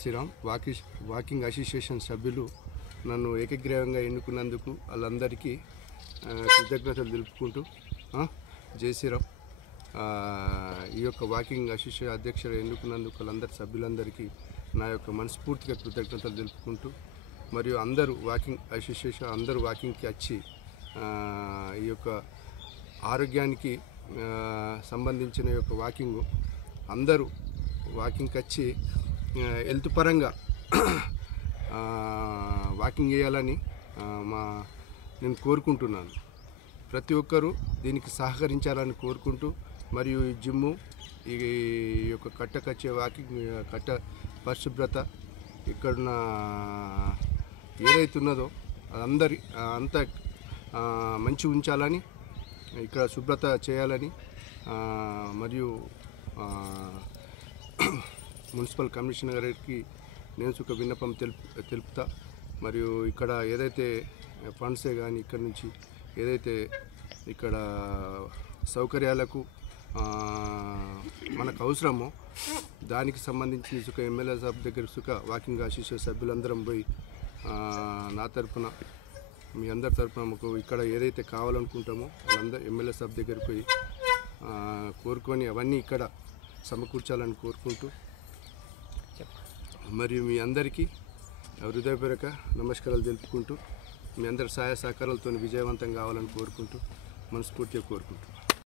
Sriram. Walking association సభ్యులు నన్ను ఏకగ్రీవంగా ఎన్నుకున్నందుకు వాళ్ళందరికీ కృతజ్ఞతలు తెలుపుకుంటూ జై శ్రీరామ్. ఈ యొక్క వాకింగ్ అసోసియేషన్ అధ్యక్షుడు ఎన్నుకున్నందుకు వాళ్ళందరి సభ్యులందరికీ నా యొక్క మనస్ఫూర్తిగా కృతజ్ఞతలు తెలుపుకుంటూ, మరియు అందరూ వాకింగ్ అసోసియేషన్ అందరూ వాకింగ్కి వచ్చి ఈ యొక్క ఆరోగ్యానికి సంబంధించిన యొక్క వాకింగ్ అందరూ వాకింగ్కి వచ్చి హెల్త్ పరంగా వాకింగ్ చేయాలని నేను కోరుకుంటున్నాను. ప్రతి ఒక్కరూ దీనికి సహకరించాలని కోరుకుంటూ, మరియు ఈ జిమ్ము ఈ యొక్క కట్టకచ్చే వాకింగ్ కట్ట పరిశుభ్రత ఇక్కడున్న ఏదైతే ఉన్నదో అదందరి అంతా మంచి ఉంచాలని, ఇక్కడ శుభ్రత చేయాలని, మరియు మున్సిపల్ కమిషనర్ గారికి నేను ఒక విన్నపం తెలుపుతా. మరియు ఇక్కడ ఏదైతే ఫండ్సే కానీ ఇక్కడ నుంచి ఏదైతే ఇక్కడ సౌకర్యాలకు మనకు అవసరమో దానికి సంబంధించి సుఖ ఎమ్మెల్యే సాబ్ దగ్గర సుఖ వాకింగ్ అసోసియేషన్ సభ్యులందరం పోయి నా తరఫున మీ అందరి తరఫున మాకు ఇక్కడ ఏదైతే కావాలనుకుంటామో వాళ్ళందరూ ఎమ్మెల్యే సాబ్ దగ్గర పోయి కోరుకొని అవన్నీ ఇక్కడ సమకూర్చాలని కోరుకుంటూ, మరియు మీ అందరికీ హృదయపూర్వక నమస్కారాలు తెలుపుకుంటూ, మీ అందరి సహాయ సహకారాలతో విజయవంతం కావాలని కోరుకుంటూ మనస్ఫూర్తిగా కోరుకుంటున్నాను.